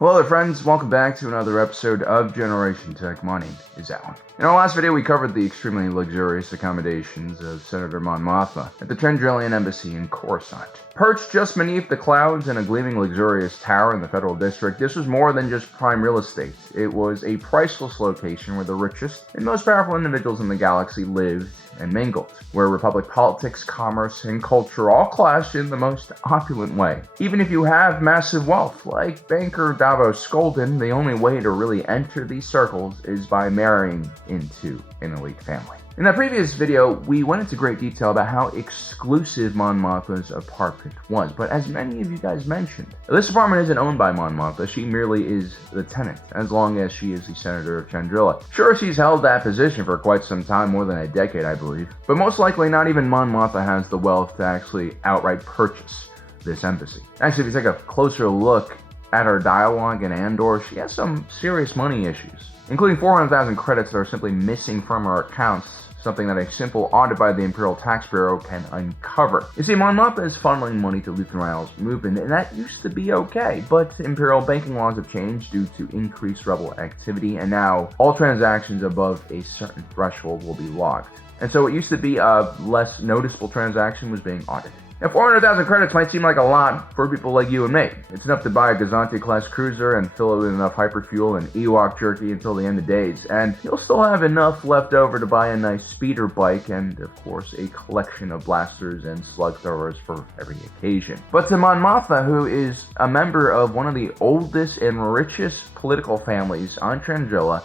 Hello there friends, welcome back to another episode of Generation Tech. My name is Alan. In our last video we covered the extremely luxurious accommodations of Senator Mon Mothma at the Chandrilian Embassy in Coruscant. Perched just beneath the clouds in a gleaming luxurious tower in the Federal District, this was more than just prime real estate. It was a priceless location where the richest and most powerful individuals in the galaxy lived and mingled, where Republic politics, commerce, and culture all clashed in the most opulent way. Even if you have massive wealth, like banker Davos Skolden, the only way to really enter these circles is by marrying into an elite family. In that previous video, we went into great detail about how exclusive Mon Mothma's apartment was, but as many of you guys mentioned, this apartment isn't owned by Mon Mothma, she merely is the tenant, as long as she is the Senator of Chandrila. Sure, she's held that position for quite some time, more than a decade I believe, but most likely not even Mon Mothma has the wealth to actually outright purchase this embassy. Actually, if you take a closer look at her dialogue in Andor, she has some serious money issues, including 400,000 credits that are simply missing from her accounts, something that a simple audit by the Imperial Tax Bureau can uncover. You see, Mon Mothma is funneling money to Lutheran Isles movement, and that used to be okay, but Imperial banking laws have changed due to increased rebel activity, and now all transactions above a certain threshold will be logged. And so what used to be a less noticeable transaction was being audited. Now, 400,000 credits might seem like a lot for people like you and me. It's enough to buy a Gazanti-class cruiser and fill it with enough hyperfuel and Ewok jerky until the end of days, and you'll still have enough left over to buy a nice speeder bike and, of course, a collection of blasters and slug throwers for every occasion. But to Mon Mothma, who is a member of one of the oldest and richest political families on Chandrila,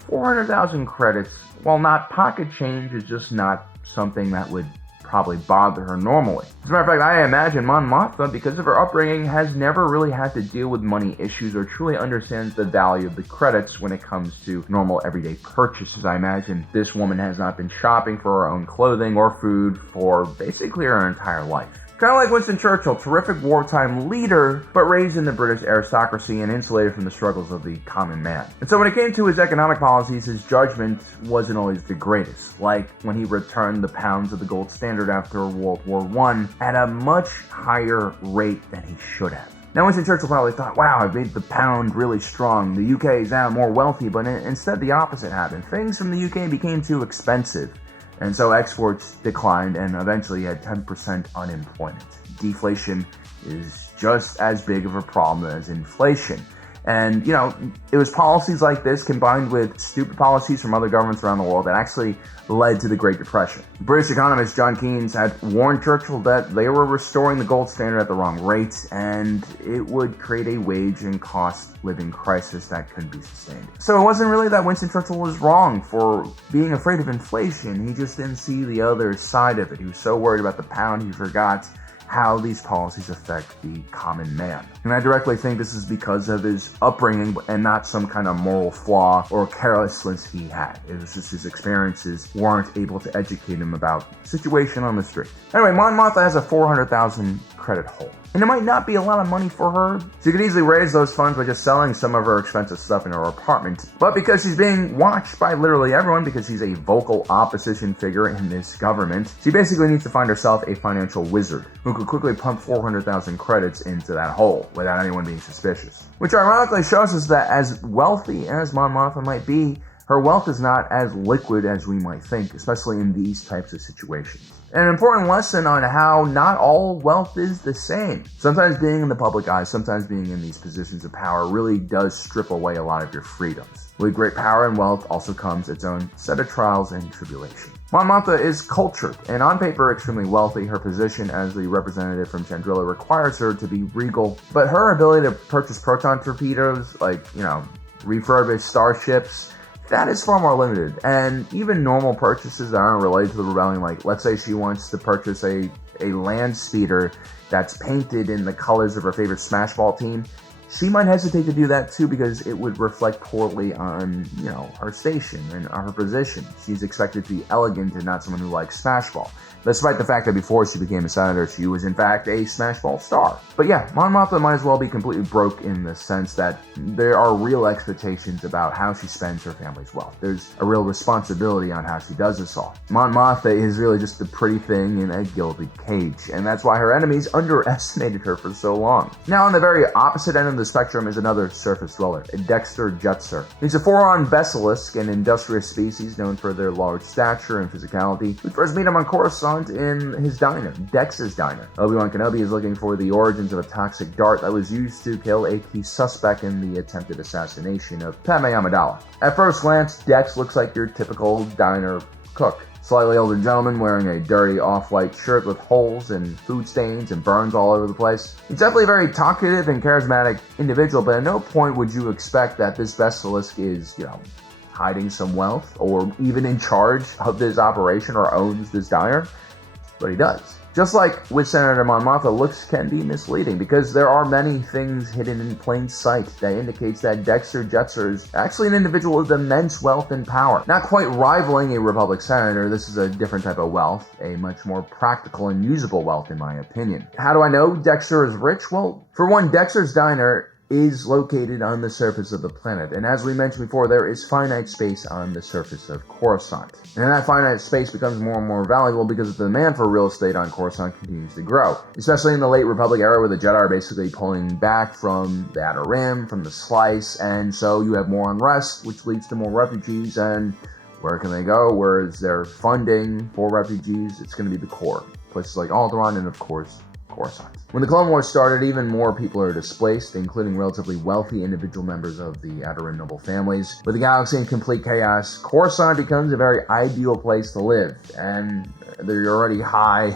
400,000 credits, while not pocket change, is just not something that would probably bother her normally. As a matter of fact, I imagine Mon Mothma, because of her upbringing, has never really had to deal with money issues or truly understands the value of the credits when it comes to normal everyday purchases. I imagine this woman has not been shopping for her own clothing or food for basically her entire life. Kind of like Winston Churchill, terrific wartime leader, but raised in the British aristocracy and insulated from the struggles of the common man. And so when it came to his economic policies, his judgment wasn't always the greatest, like when he returned the pounds of the gold standard after World War I at a much higher rate than he should have. Now, Winston Churchill probably thought, wow, I've made the pound really strong. The UK is now more wealthy, but instead the opposite happened. Things from the UK became too expensive. And so exports declined and eventually had 10% unemployment. Deflation is just as big of a problem as inflation. And, it was policies like this combined with stupid policies from other governments around the world that actually led to the Great Depression. British economist John Keynes had warned Churchill that they were restoring the gold standard at the wrong rate, and it would create a wage and cost living crisis that couldn't be sustained. So it wasn't really that Winston Churchill was wrong for being afraid of inflation. He just didn't see the other side of it. He was so worried about the pound, he forgot how these policies affect the common man. And I directly think this is because of his upbringing and not some kind of moral flaw or carelessness he had. It was just his experiences weren't able to educate him about the situation on the street. Anyway, Mon Mothma has a 400,000 credit hole. And it might not be a lot of money for her. She could easily raise those funds by just selling some of her expensive stuff in her apartment. But because she's being watched by literally everyone, because she's a vocal opposition figure in this government, she basically needs to find herself a financial wizard who could quickly pump 400,000 credits into that hole without anyone being suspicious. Which ironically shows us that as wealthy as Mon Mothma might be, her wealth is not as liquid as we might think, especially in these types of situations. An important lesson on how not all wealth is the same. Sometimes being in the public eye, sometimes being in these positions of power really does strip away a lot of your freedoms. With great power and wealth also comes its own set of trials and tribulation. Mon Mothma is cultured and on paper extremely wealthy. Her position as the representative from Chandrila requires her to be regal, but her ability to purchase proton torpedoes, refurbished starships, that is far more limited. And even normal purchases that aren't related to the rebellion, like let's say she wants to purchase a land speeder that's painted in the colors of her favorite Smashball team, she might hesitate to do that too because it would reflect poorly on, her station and her position. She's expected to be elegant and not someone who likes Smashball. Despite the fact that before she became a senator, she was in fact a Smashball star. But yeah, Mon Mothma might as well be completely broke in the sense that there are real expectations about how she spends her family's wealth. There's a real responsibility on how she does this all. Mon Mothma is really just a pretty thing in a gilded cage, and that's why her enemies underestimated her for so long. Now, on the very opposite end of the the spectrum is another surface dweller, Dexter Jettster. He's a four-armed basilisk, an industrious species known for their large stature and physicality. We first meet him on Coruscant in his diner, Dex's diner. Obi Wan Kenobi is looking for the origins of a toxic dart that was used to kill a key suspect in the attempted assassination of Padme Amidala. At first glance, Dex looks like your typical diner cook. Slightly older gentleman wearing a dirty off-white shirt with holes and food stains and burns all over the place. He's definitely a very talkative and charismatic individual, but at no point would you expect that this basilisk is, hiding some wealth or even in charge of this operation or owns this diner. But he does. Just like with Senator Mon Mothma, looks can be misleading because there are many things hidden in plain sight that indicates that Dexter Jettster is actually an individual with immense wealth and power. Not quite rivaling a Republic senator, this is a different type of wealth, a much more practical and usable wealth in my opinion. How do I know Dexter is rich? Well, for one, Dexter's diner is located on the surface of the planet, and as we mentioned before, there is finite space on the surface of Coruscant. And that finite space becomes more and more valuable because the demand for real estate on Coruscant continues to grow, especially in the late Republic era where the Jedi are basically pulling back from the Outer Rim, from the Slice, and so you have more unrest, which leads to more refugees, and where can they go? Where is their funding for refugees? It's going to be the core. Places like Alderaan and, of course, Coruscant. When the Clone Wars started, even more people are displaced, including relatively wealthy individual members of the Outer Rim noble families. With the galaxy in complete chaos, Coruscant becomes a very ideal place to live, and the already high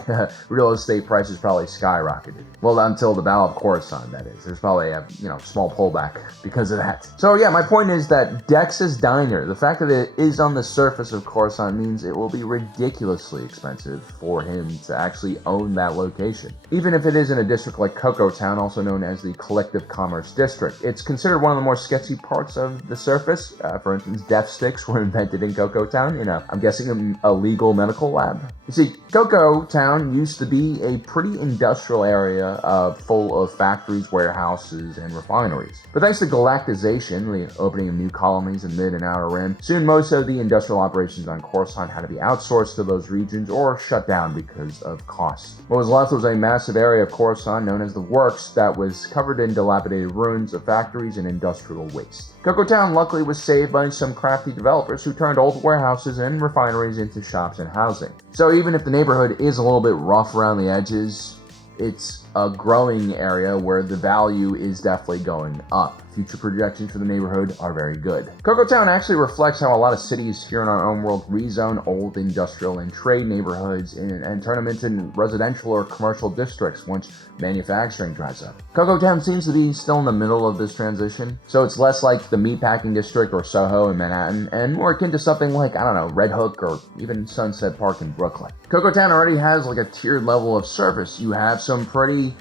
real estate prices probably skyrocketed. Well, until the Battle of Coruscant, that is. There's probably a small pullback because of that. So yeah, my point is that Dex's diner, the fact that it is on the surface of Coruscant means it will be ridiculously expensive for him to actually own that location. Even if it is in a district like Cocoa Town, also known as the Collective Commerce District. It's considered one of the more sketchy parts of the surface. For instance, death sticks were invented in Cocoa Town, I'm guessing a legal medical lab. You see, Cocoa Town used to be a pretty industrial area full of factories, warehouses, and refineries. But thanks to galactization, the opening of new colonies in Mid and Outer Rim, soon most of the industrial operations on Coruscant had to be outsourced to those regions or shut down because of cost. What was left was a massive area of Coruscant known as the Works that was covered in dilapidated ruins of factories and industrial waste. Cocoa Town luckily was saved by some crafty developers who turned old warehouses and refineries into shops and housing. So even if the neighborhood is a little bit rough around the edges, it's a growing area where the value is definitely going up. Future projections for the neighborhood are very good. Cocoa Town actually reflects how a lot of cities here in our own world rezone old industrial and trade neighborhoods and turn them into residential or commercial districts once manufacturing dries up. Cocoa Town seems to be still in the middle of this transition, so it's less like the Meatpacking District or Soho in Manhattan, and more akin to something like, Red Hook or even Sunset Park in Brooklyn. Cocoa Town already has a tiered level of service. You have some pretty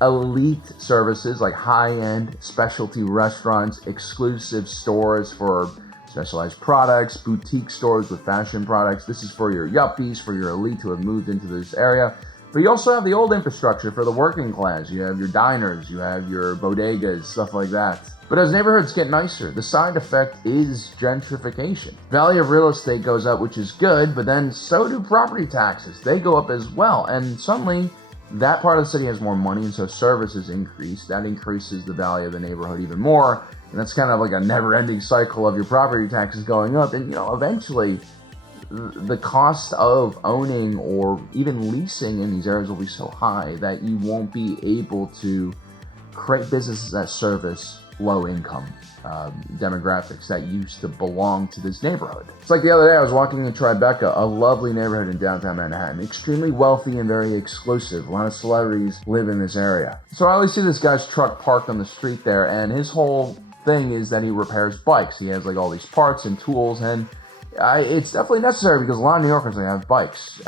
elite services like high-end specialty restaurants, exclusive stores for specialized products, boutique stores with fashion products. This is for your yuppies, for your elite who have moved into this area. But you also have the old infrastructure for the working class. You have your diners, you have your bodegas, stuff like that. But as neighborhoods get nicer, the side effect is gentrification. Value of real estate goes up, which is good, but then so do property taxes. They go up as well, and suddenly that part of the city has more money, and so services increase. That increases the value of the neighborhood even more, and that's kind of like a never-ending cycle of your property taxes going up. And eventually, the cost of owning or even leasing in these areas will be so high that you won't be able to create businesses that service low-income demographics that used to belong to this neighborhood. It's like the other day I was walking in Tribeca, a lovely neighborhood in downtown Manhattan, extremely wealthy and very exclusive. A lot of celebrities live in this area. So I always see this guy's truck parked on the street there, and his whole thing is that he repairs bikes. He has all these parts and tools, and it's definitely necessary because a lot of New Yorkers, they have bikes.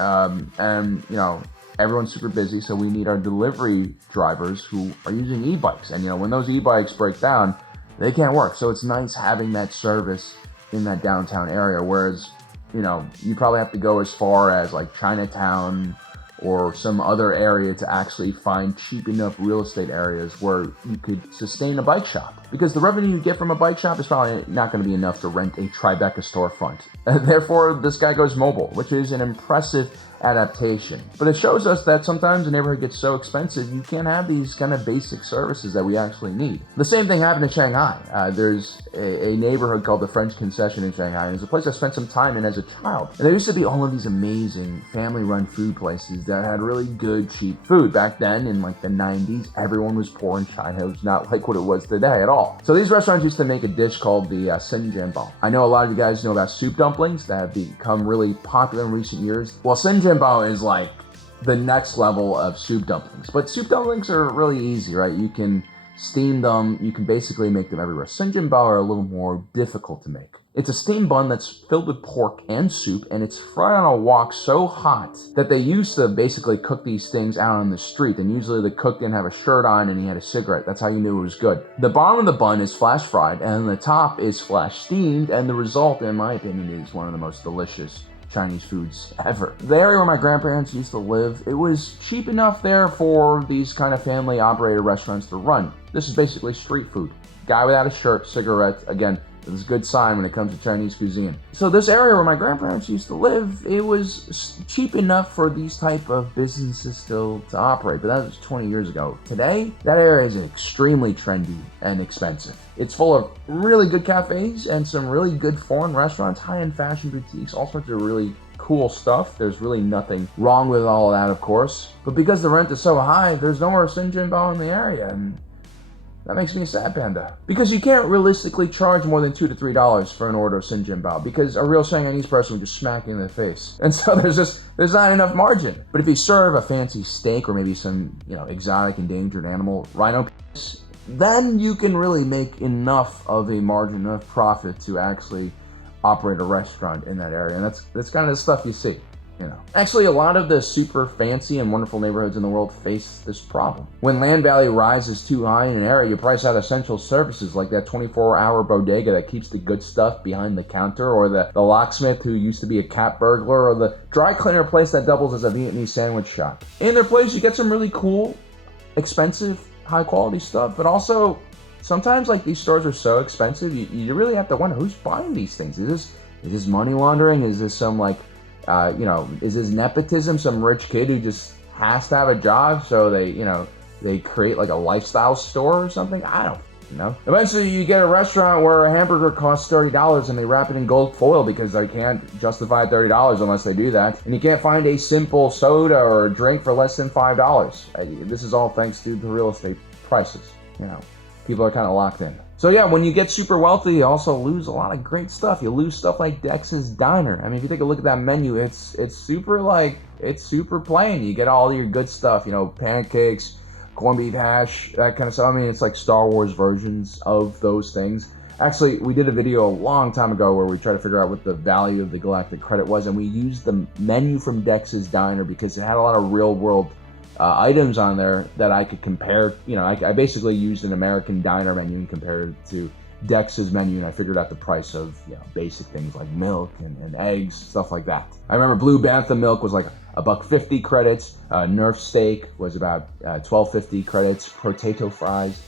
Everyone's super busy, so we need our delivery drivers who are using e-bikes. And, when those e-bikes break down, they can't work. So it's nice having that service in that downtown area, whereas, you probably have to go as far as Chinatown or some other area to actually find cheap enough real estate areas where you could sustain a bike shop. Because the revenue you get from a bike shop is probably not going to be enough to rent a Tribeca storefront. Therefore, this guy goes mobile, which is an impressive adaptation. But it shows us that sometimes a neighborhood gets so expensive, you can't have these kind of basic services that we actually need. The same thing happened in Shanghai. There's a neighborhood called the French Concession in Shanghai, and it's a place I spent some time in as a child. And there used to be all of these amazing family-run food places that had really good, cheap food. Back then, in like the 90s, everyone was poor in China. It was not like what it was today at all. So these restaurants used to make a dish called the Sinjianbao. I know a lot of you guys know about soup dumplings that have become really popular in recent years. Well, Sinjianbao is like the next level of soup dumplings. But soup dumplings are really easy, right? You can steam them. You can basically make them everywhere. Sinjianbao are a little more difficult to make. It's a steamed bun that's filled with pork and soup, and it's fried on a wok so hot that they used to basically cook these things out on the street. And usually the cook didn't have a shirt on and he had a cigarette. That's how you knew it was good. The bottom of the bun is flash fried, and the top is flash steamed, and the result, in my opinion, is one of the most delicious Chinese foods ever. The area where my grandparents used to live, it was cheap enough there for these kind of family operated restaurants to run. This is basically street food. Guy without a shirt, cigarette, again, it's a good sign when it comes to Chinese cuisine. So this area where my grandparents used to live, it was cheap enough for these type of businesses still to operate, but that was 20 years ago. Today, that area is extremely trendy and expensive. It's full of really good cafes and some really good foreign restaurants, high-end fashion boutiques, all sorts of really cool stuff. There's really nothing wrong with all of that, of course. But because the rent is so high, there's no more Sinjianbao in the area, and that makes me sad, Panda. Because you can't realistically charge more than $2 to $3 for an order of Sinjianbao, because a real Shanghainese person would just smack you in the face. And so there's not enough margin. But if you serve a fancy steak or maybe some, exotic endangered animal, rhino piece, then you can really make enough of a margin, enough profit to actually operate a restaurant in that area. And that's kind of the stuff you see. Actually, a lot of the super fancy and wonderful neighborhoods in the world face this problem. When land value rises too high in an area, you price out essential services like that 24-hour bodega that keeps the good stuff behind the counter, or the locksmith who used to be a cat burglar, or the dry cleaner place that doubles as a Vietnamese sandwich shop. In their place, you get some really cool, expensive, high-quality stuff, but also sometimes like these stores are so expensive, you really have to wonder who's buying these things. Is this money laundering? Is this some is this nepotism? Some rich kid who just has to have a job, so they create like a lifestyle store or something? I don't know. Eventually, you get a restaurant where a hamburger costs $30 and they wrap it in gold foil because they can't justify $30 unless they do that. And you can't find a simple soda or a drink for less than $5. This is all thanks to the real estate prices. People are kind of locked in. So yeah, when you get super wealthy, you also lose a lot of great stuff. You lose stuff like Dex's Diner. I mean, if you take a look at that menu, it's super plain. You get all your good stuff, pancakes, corned beef hash, that kind of stuff. I mean, it's like Star Wars versions of those things. Actually, we did a video a long time ago where we tried to figure out what the value of the galactic credit was, and we used the menu from Dex's Diner because it had a lot of real world items on there that I could compare. I basically used an American diner menu and compared it to Dex's menu, and I figured out the price of basic things like milk and eggs, stuff like that. I remember Blue Bantha milk was like $1.50 credits. Nerf steak was about $12.50 credits. Potato fries,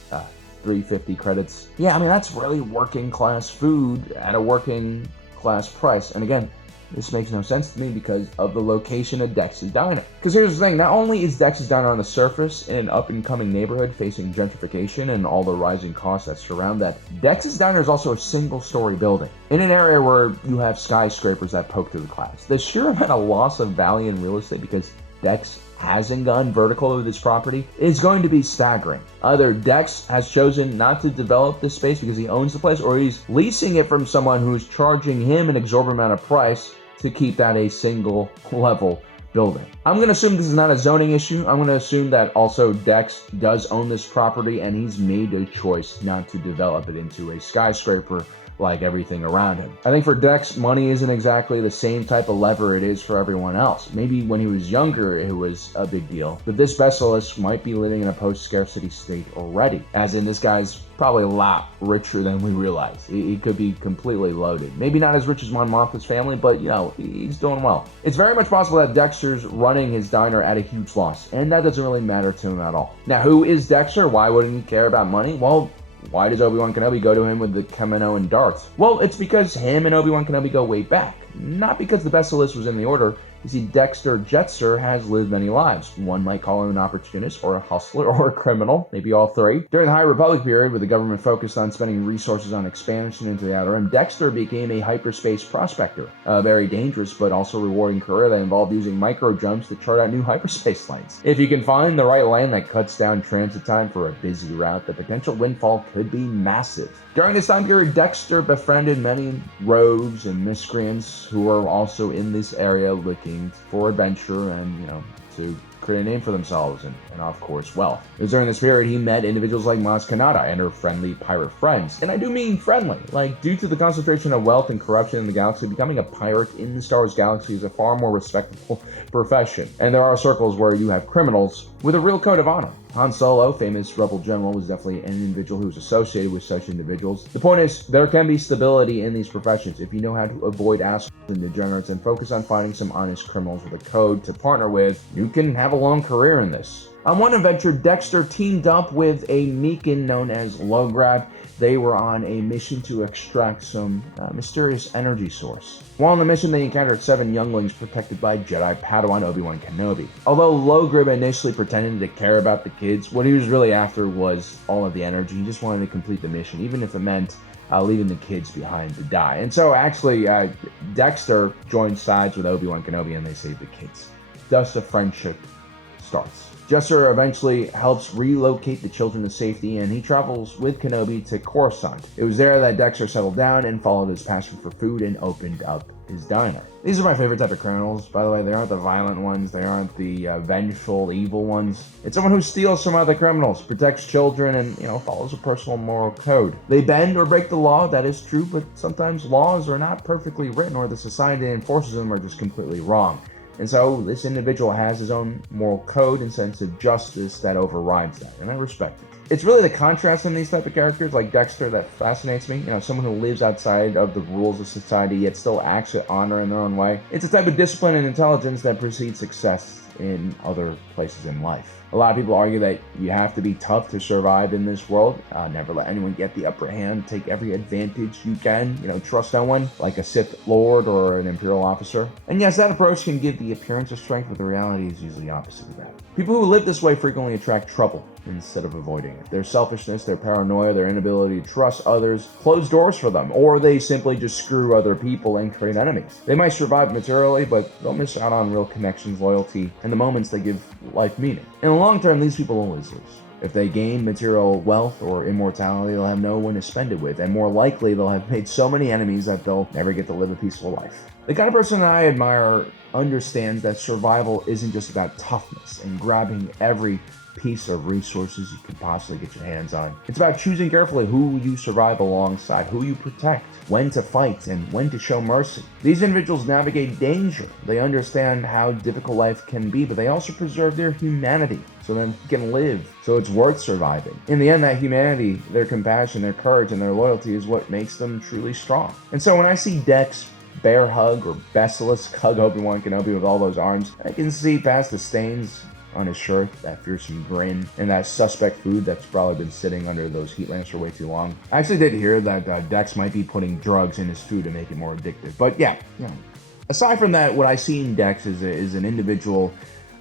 $3.50 credits. Yeah, I mean, that's really working class food at a working class price. And again, this makes no sense to me because of the location of Dex's Diner. Because here's the thing, not only is Dex's Diner on the surface in an up-and-coming neighborhood facing gentrification and all the rising costs that surround that, Dex's Diner is also a single-story building in an area where you have skyscrapers that poke through the clouds. The sheer amount of loss of value in real estate because Dex hasn't gone vertical over this property is going to be staggering. Either Dex has chosen not to develop this space because he owns the place, or he's leasing it from someone who's charging him an exorbitant amount of price to keep that a single level building. I'm going to assume this is not a zoning issue. I'm going to assume that also Dex does own this property and he's made a choice not to develop it into a skyscraper like everything around him. I think for Dex, money isn't exactly the same type of lever it is for everyone else. Maybe when he was younger, it was a big deal. But this Bessalist might be living in a post-scarcity state already. As in, this guy's probably a lot richer than we realize. He could be completely loaded. Maybe not as rich as Mon Mothma's family, but he's doing well. It's very much possible that Dexter's running his diner at a huge loss, and that doesn't really matter to him at all. Now, who is Dexter? Why wouldn't he care about money? Well, why does Obi Wan Kenobi go to him with the kimono and darts? Well, it's because him and Obi Wan Kenobi go way back. Not because the Bessalist was in the Order. You see, Dexter Jettster has lived many lives. One might call him an opportunist, or a hustler, or a criminal, maybe all three. During the High Republic period, where the government focused on spending resources on expansion into the Outer Rim, Dexter became a hyperspace prospector. A very dangerous but also rewarding career that involved using micro jumps to chart out new hyperspace lanes. If you can find the right lane that cuts down transit time for a busy route, the potential windfall could be massive. During this time period, Dexter befriended many rogues and miscreants who were also in this area looking for adventure and, to create a name for themselves and of course, wealth. It was during this period he met individuals like Maz Kanata and her friendly pirate friends. And I do mean friendly. Due to the concentration of wealth and corruption in the galaxy, becoming a pirate in the Star Wars galaxy is a far more respectable profession. And there are circles where you have criminals with a real code of honor. Han Solo, famous rebel general, was definitely an individual who was associated with such individuals. The point is, there can be stability in these professions if you know how to avoid assholes and degenerates and focus on finding some honest criminals with a code to partner with. You can have a long career in this. On one adventure, Dexter teamed up with a Meekin known as Lograb. They were on a mission to extract some mysterious energy source. While on the mission, they encountered 7 younglings protected by Jedi Padawan Obi Wan Kenobi. Although Logrib initially pretended to care about the kids, what he was really after was all of the energy. He just wanted to complete the mission, even if it meant leaving the kids behind to die. And so actually, Dexter joined sides with Obi Wan Kenobi and they saved the kids. Thus, the friendship starts. Jettster eventually helps relocate the children to safety, and he travels with Kenobi to Coruscant. It was there that Dexter settled down and followed his passion for food and opened up his diner. These are my favorite type of criminals, by the way. They aren't the violent ones. They aren't the vengeful, evil ones. It's someone who steals from other criminals, protects children, and, follows a personal moral code. They bend or break the law, that is true, but sometimes laws are not perfectly written, or the society that enforces them are just completely wrong. And so this individual has his own moral code and sense of justice that overrides that, and I respect it. It's really the contrast in these type of characters like Dexter that fascinates me. Someone who lives outside of the rules of society yet still acts with honor in their own way. It's a type of discipline and intelligence that precedes success in other places in life. A lot of people argue that you have to be tough to survive in this world. Never let anyone get the upper hand. Take every advantage you can. Trust no one, like a Sith Lord or an Imperial officer. And yes, that approach can give the appearance of strength, but the reality is usually opposite of that. People who live this way frequently attract trouble instead of avoiding it. Their selfishness, their paranoia, their inability to trust others close doors for them, or they simply just screw other people and create enemies. They might survive materially, but they'll miss out on real connections, loyalty, and the moments that give life meaning. In the long term, these people always lose. If they gain material wealth or immortality, they'll have no one to spend it with, and more likely they'll have made so many enemies that they'll never get to live a peaceful life. The kind of person that I admire understands that survival isn't just about toughness and grabbing every piece of resources you can possibly get your hands on. It's about choosing carefully who you survive alongside, who you protect, when to fight, and when to show mercy. These individuals navigate danger. They understand how difficult life can be, but they also preserve their humanity so that they can live, so it's worth surviving. In the end, that humanity, their compassion, their courage, and their loyalty is what makes them truly strong. And so when I see Dex bear hug or basilisk hug Obi Wan Kenobi with all those arms, I can see past the stains on his shirt, that fearsome grin, and that suspect food that's probably been sitting under those heat lamps for way too long. I actually did hear that Dex might be putting drugs in his food to make it more addictive. But yeah, aside from that, what I see in Dex is an individual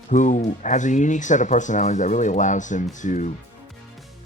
who has a unique set of personalities that really allows him to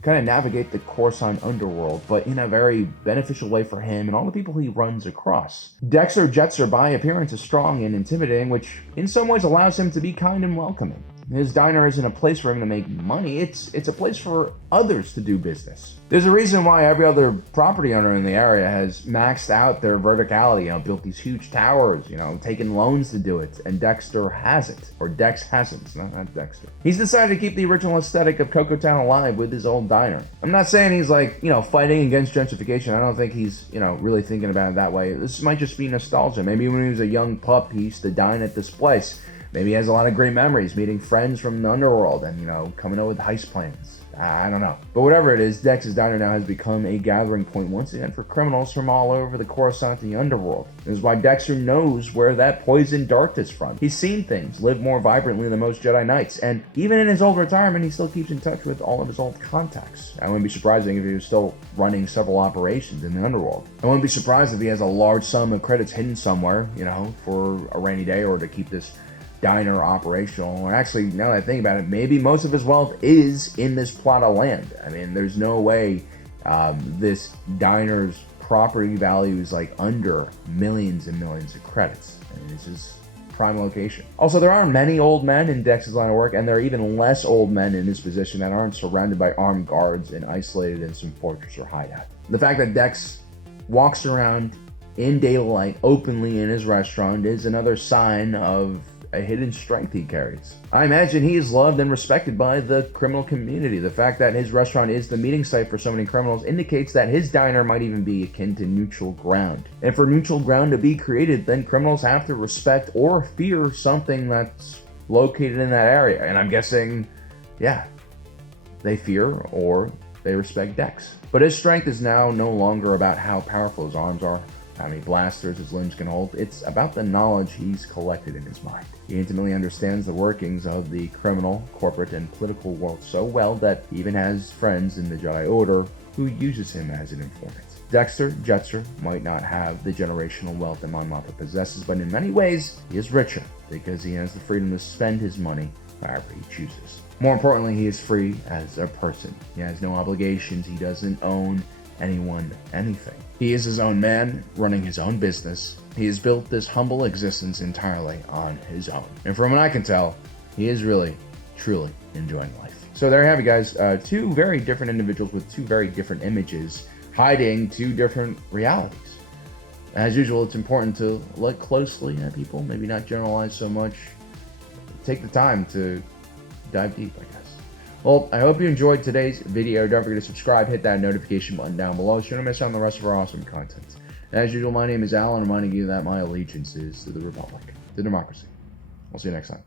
kind of navigate the Coruscant Underworld, but in a very beneficial way for him and all the people he runs across. Dexter Jettster, by appearance, is strong and intimidating, which in some ways allows him to be kind and welcoming. His diner isn't a place for him to make money, it's a place for others to do business. There's a reason why every other property owner in the area has maxed out their verticality, built these huge towers, taken loans to do it, and Dexter hasn't, or Dex hasn't, not Dexter. He's decided to keep the original aesthetic of Cocoa Town alive with his old diner. I'm not saying he's fighting against gentrification. I don't think he's, really thinking about it that way. This might just be nostalgia. Maybe when he was a young pup, he used to dine at this place. Maybe he has a lot of great memories, meeting friends from the underworld and, coming up with heist plans. I don't know. But whatever it is, Dex's Diner now has become a gathering point once again for criminals from all over the Coruscant Underworld. This is why Dexter knows where that poison dart is from. He's seen things live more vibrantly than most Jedi Knights, and even in his old retirement, he still keeps in touch with all of his old contacts. I wouldn't be surprising if he was still running several operations in the underworld. I wouldn't be surprised if he has a large sum of credits hidden somewhere, for a rainy day or to keep this diner operational. Or actually, now that I think about it, maybe most of his wealth is in this plot of land. I mean, there's no way this diner's property value is like under millions and millions of credits. I mean, it's just prime location. Also, there aren't many old men in Dex's line of work, and there are even less old men in his position that aren't surrounded by armed guards and isolated in some fortress or hideout. The fact that Dex walks around in daylight openly in his restaurant is another sign of a hidden strength he carries. I imagine he is loved and respected by the criminal community. The fact that his restaurant is the meeting site for so many criminals indicates that his diner might even be akin to neutral ground. And for neutral ground to be created, then criminals have to respect or fear something that's located in that area. And I'm guessing, yeah, they fear or they respect Dex. But his strength is now no longer about how powerful his arms are, how many blasters his limbs can hold. It's about the knowledge he's collected in his mind. He intimately understands the workings of the criminal, corporate, and political world so well that he even has friends in the Jedi Order who uses him as an informant. Dexter Jettster might not have the generational wealth that Mon Mothma possesses, but in many ways, he is richer because he has the freedom to spend his money however he chooses. More importantly, he is free as a person. He has no obligations. He doesn't own anyone anything. He is his own man, running his own business. He has built this humble existence entirely on his own. And from what I can tell, he is really, truly enjoying life. So there you have it, guys. Two very different individuals with two very different images hiding two different realities. As usual, it's important to look closely at people, maybe not generalize so much. Take the time to dive deep, I guess. Well, I hope you enjoyed today's video. Don't forget to subscribe, hit that notification button down below so you don't miss out on the rest of our awesome content. As usual, my name is Alan, reminding you that my allegiance is to the Republic, to democracy. We'll see you next time.